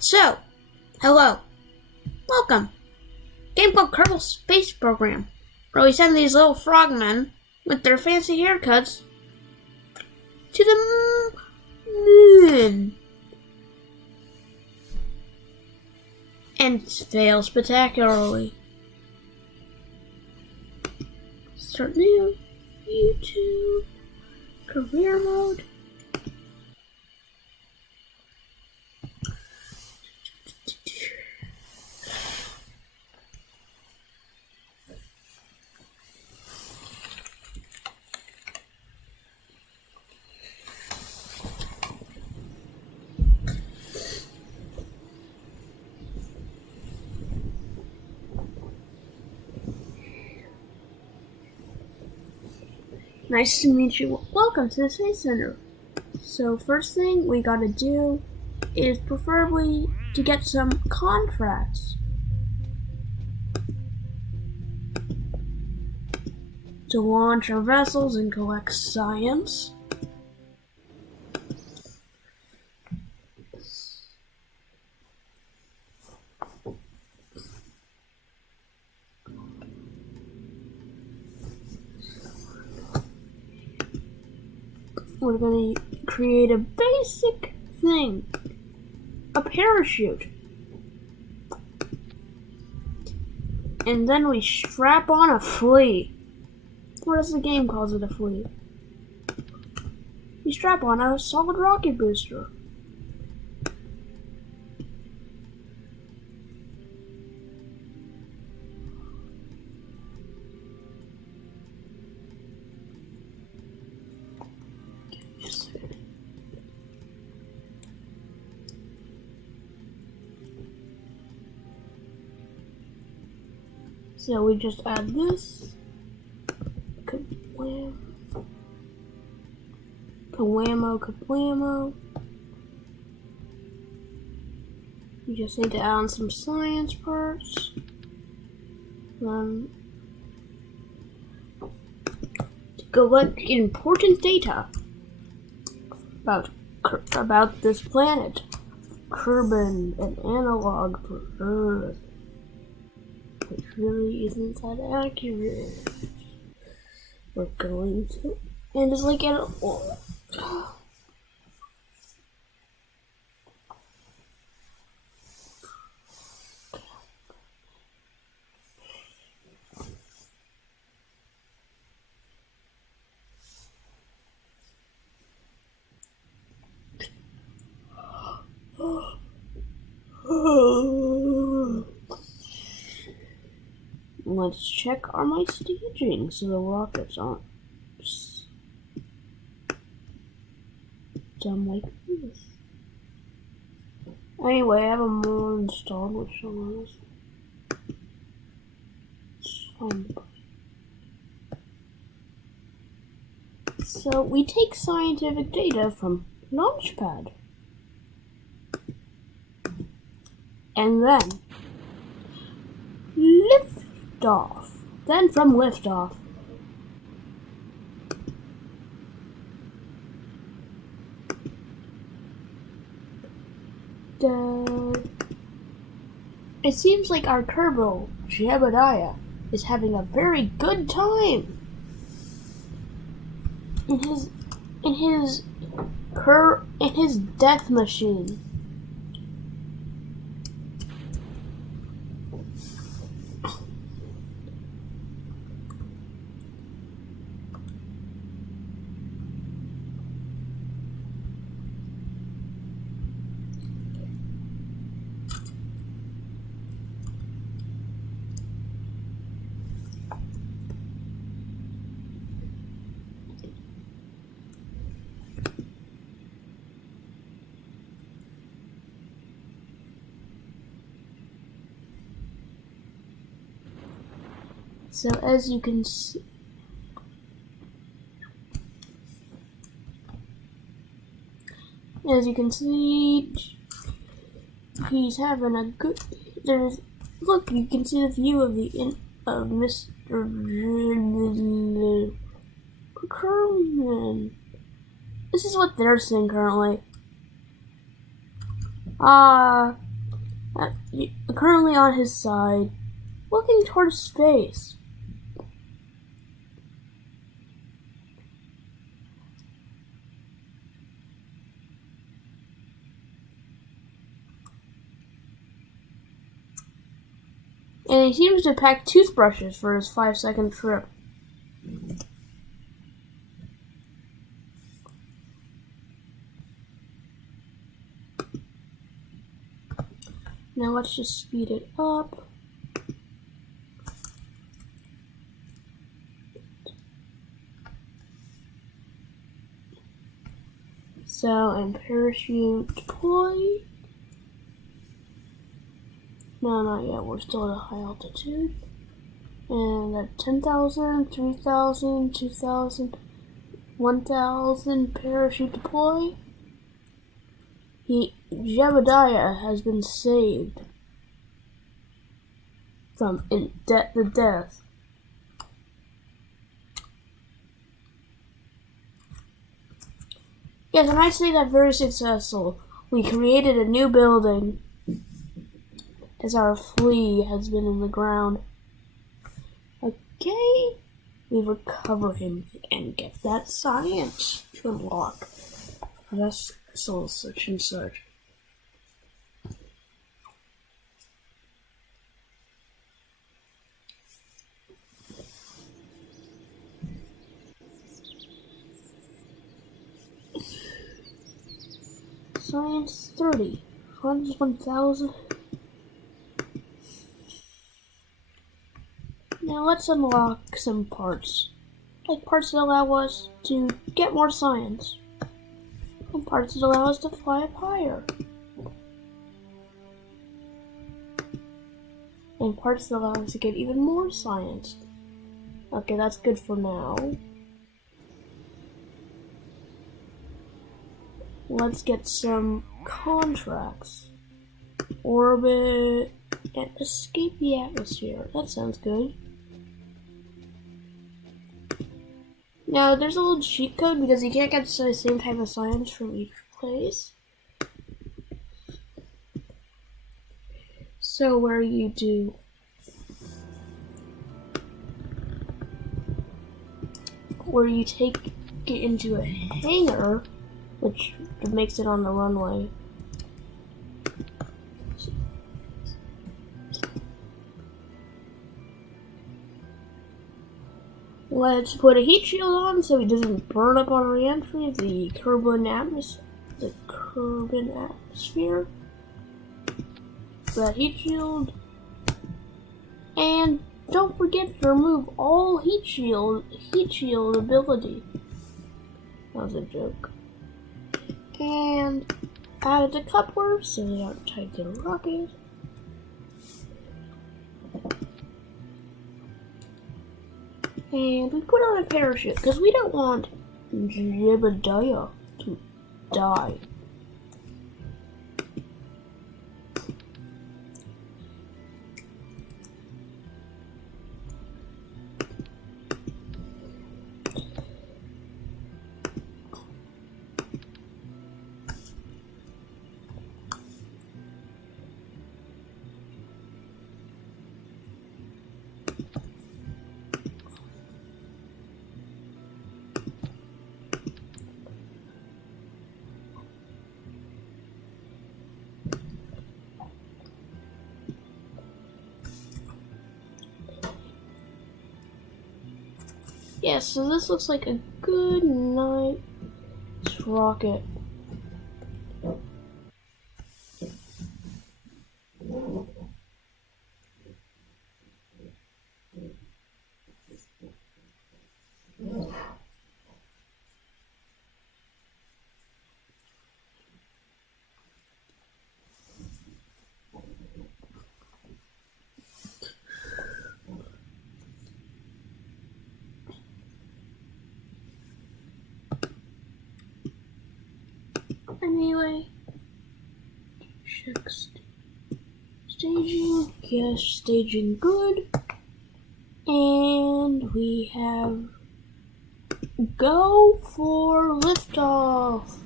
So, hello, welcome. Game called Kerbal Space Program, where we send these little frogmen with their fancy haircuts to the moon. And fail spectacularly. Start new YouTube career mode. Nice to meet you. Welcome to the Space Center. So first thing we gotta do is preferably to get some contracts to launch our vessels and collect science. We're gonna create a basic thing, a parachute. And then we strap on a flea. What does the game calls it, a flea? You strap on a solid rocket booster. So we just add this. Kablam. Kawamo, kablamo. You just need to add on some science parts. To collect important data about this planet. Kerbin, an analog for Earth, which really isn't that accurate. We're going to, and just like at let's check on my staging so the rockets aren't done like this. Anyway, I have a moon installed, which is fine. So we take scientific data from Launchpad. And then liftoff. Then from liftoff, it seems like our Kerbal, Jebediah, is having a very good time in his death machine. So as you can see, he's having a good. Look, you can see the view of Mr. Kerman. This is what they're saying currently. currently on his side, looking towards space. And he seems to pack toothbrushes for his 5-second trip. Now let's just speed it up. So, and parachute deploy. No, not yet. We're still at a high altitude. And at 10,000, 3,000, 2,000, 1,000 parachute deploy. Jebediah has been saved from the death. Yes, and I say that very successful. We created a new building as our flea has been in the ground. Okay, we recover him and get that science to unlock. That's soul search and search. Science 30. Funds 1,000. Now let's unlock some parts. Like parts that allow us to get more science. And parts that allow us to fly up higher. And parts that allow us to get even more science. Okay, that's good for now. Let's get some contracts. Orbit and escape the atmosphere. That sounds good. Now, there's a little cheat code because you can't get the same type of science from each place. So where you do take it into a hangar, which makes it on the runway. Let's put a heat shield on so he doesn't burn up on re-entry. The Kerbin atmosphere. That heat shield. And don't forget to remove all heat shield ability. That was a joke. And add the coupler so they aren't tied to the rocket. And we put on a parachute because we don't want Jebediah to die. Yeah, so this looks like a good night rocket. Anyway, check staging. Yes, staging good. And we have go for liftoff.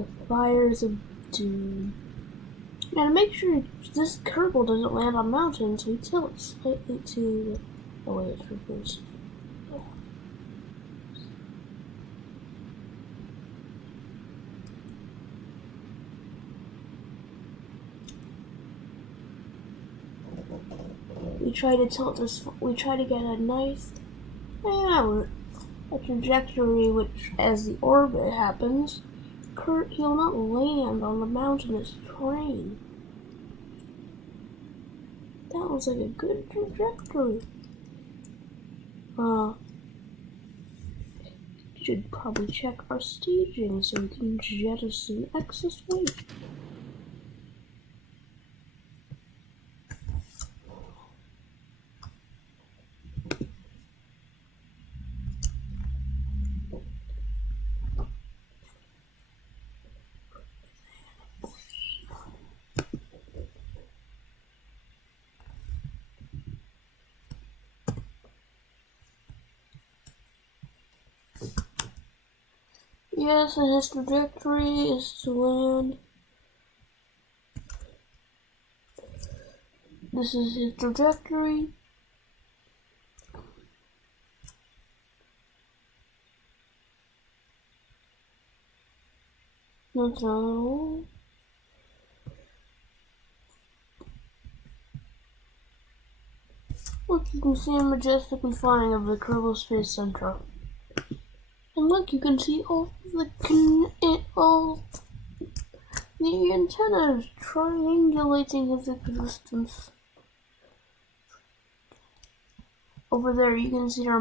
The Fires of Doom. Now to make sure this Kerbal doesn't land on mountains, we tilt it slightly to the way it's reversed. We try to tilt this, we try to get a nice, a trajectory which, as the orbit happens, he'll not land on the mountainous terrain. That was like a good trajectory. Should probably check our staging so we can jettison excess weight. Yes, and his trajectory is to land. This is his trajectory. That's all. Look, you can see him majestically flying over the Kerbal Space Center. And look, you can see all the antennas triangulating his existence. Over there, you can see our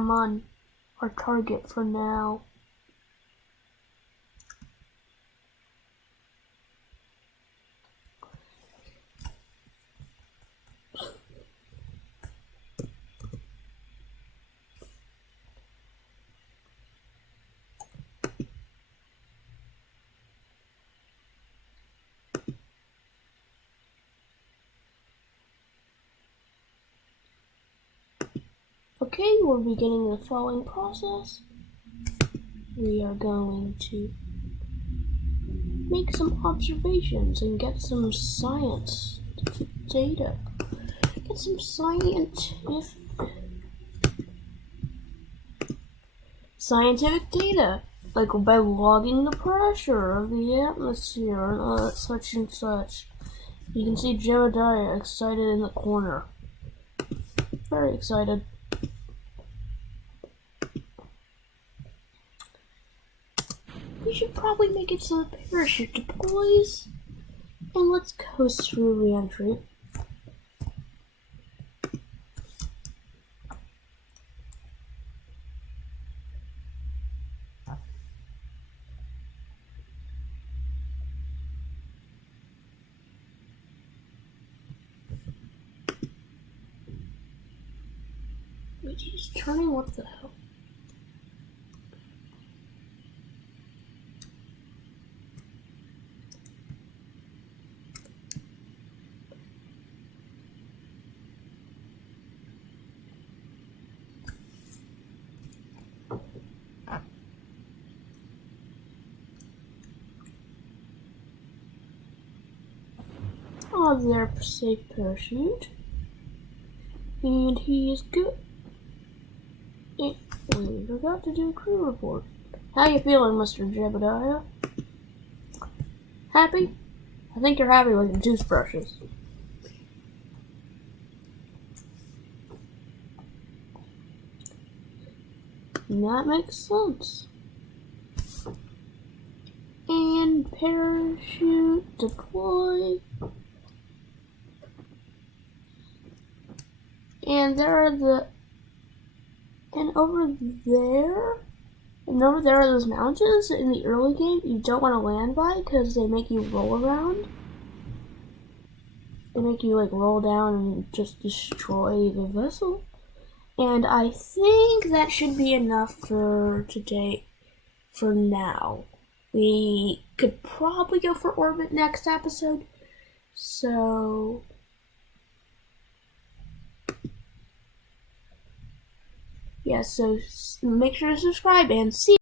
target for now. Okay, we're beginning the following process. We are going to make some observations and get some scientific data. Get some scientific data, like by logging the pressure of the atmosphere and such and such. You can see Jebediah excited in the corner. Very excited. We should probably make it so the parachute deploys. And let's coast through re-entry. Wait, he's turning? What the hell? Oh, there, safe parachute. And he is good. We forgot to do a crew report. How you feeling, Mr. Jebediah? Happy? I think you're happy with your toothbrushes. And that makes sense. And parachute deploy. And over there are those mountains in the early game you don't want to land by because they make you roll around. They make you like roll down and just destroy the vessel. And I think that should be enough for today, for now. We could probably go for orbit next episode. So yeah, so make sure to subscribe and see